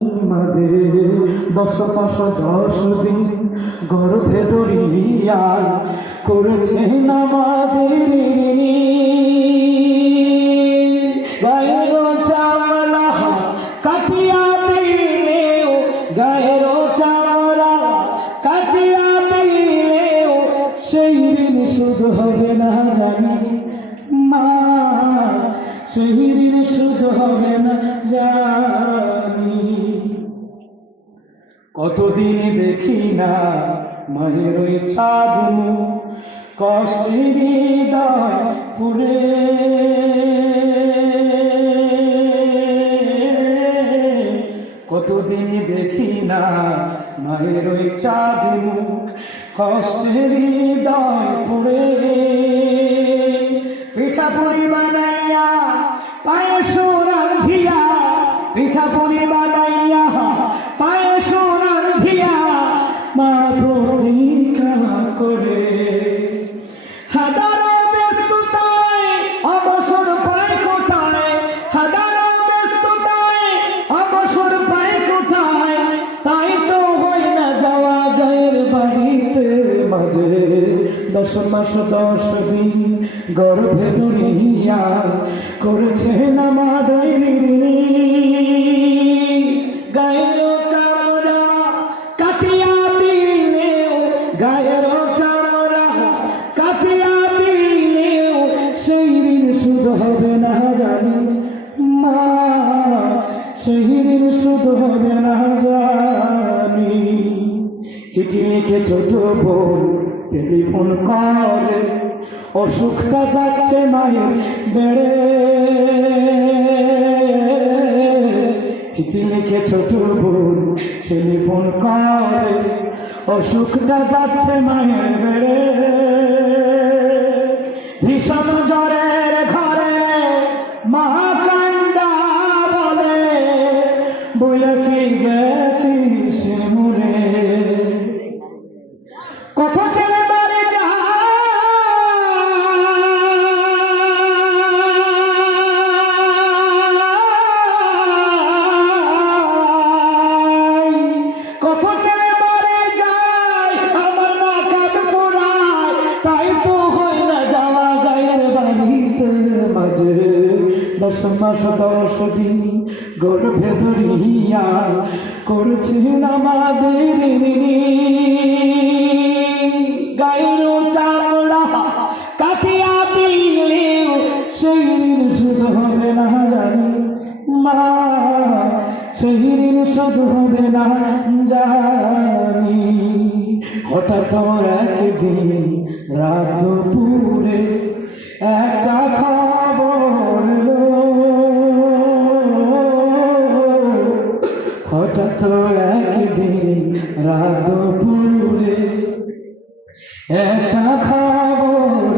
মাঝে 10 গর্ভে ধরিয়া করেছেন আমাদের গায়ের চামড়া কাটিয়া দিলেও গায়ের চামড়া কাটিয়া দিলেও সেই ঋণ শোধ হবে না জানি মা, সেই ঋণ শোধ হবে না জানি। কতদিন দেখি না মায়ের ওই চাঁদ কষ্টের হৃদয় পুরে, কতদিন দেখি না মায়ের ওই চাঁদ কষ্টের হৃদয় পুরে। পিঠা পুরি বানাইয়া পায়েস রান্ধিয়া, পিঠা পুরি বানাইয়া পায়েস রান্ধিয়া মা প্রতীক্ষা করে। হাজারো ব্যস্ততায় অবসর পায় কোথায়, হাজারো ব্যস্ততায় অবসর পায় কোথায়, তাই তো হয় না যাওয়া গায়ের বাড়িতে। মাঝে 10 মাস 10 দিন গর্ভে ধরিয়া করেছেন আমাদের গায়ের চামড়া কাটিয়া দিলেও, গায়ের চামড়া কাটিয়া দিলেও সেই ঋণ শোধ হবে না জানি মা, সেই ঋণ শোধ হবে না জানি। চিঠি লিখে ছোট বোন টেলিফোন করে, অসুখটা যাচ্ছে মায়ের বেড়ে। চিঠি লিখে ছোট বোন টেলিফোন করে, অসুখটা যাচ্ছে মায়ের বেড়ে। ভীষণ জ্বরের ঘরে মা কান্দা বলে, বলে কি গেছিস মরে। কত ছেলে বাড়ি যায়, কত ছেলে বাড়ি যায় আমার না কাঁদ পোড়ায়, তাই তো হয় না যাওয়া গায়ের বাড়িতে। মাঝে 10 মাস 10 দিন গর্ভে ধরিয়া করছেন আমাদের গায়ের চামড়া কাটিয়া দিলেও সেই ঋণ শোধ হবে না জানি মা, সেই ঋণ শোধ হবে না জানি। হঠাৎ একদিন রাত দুপুরে একটা খবর এলো, হঠাৎ একদিন রাত দুপুরে একটা খবর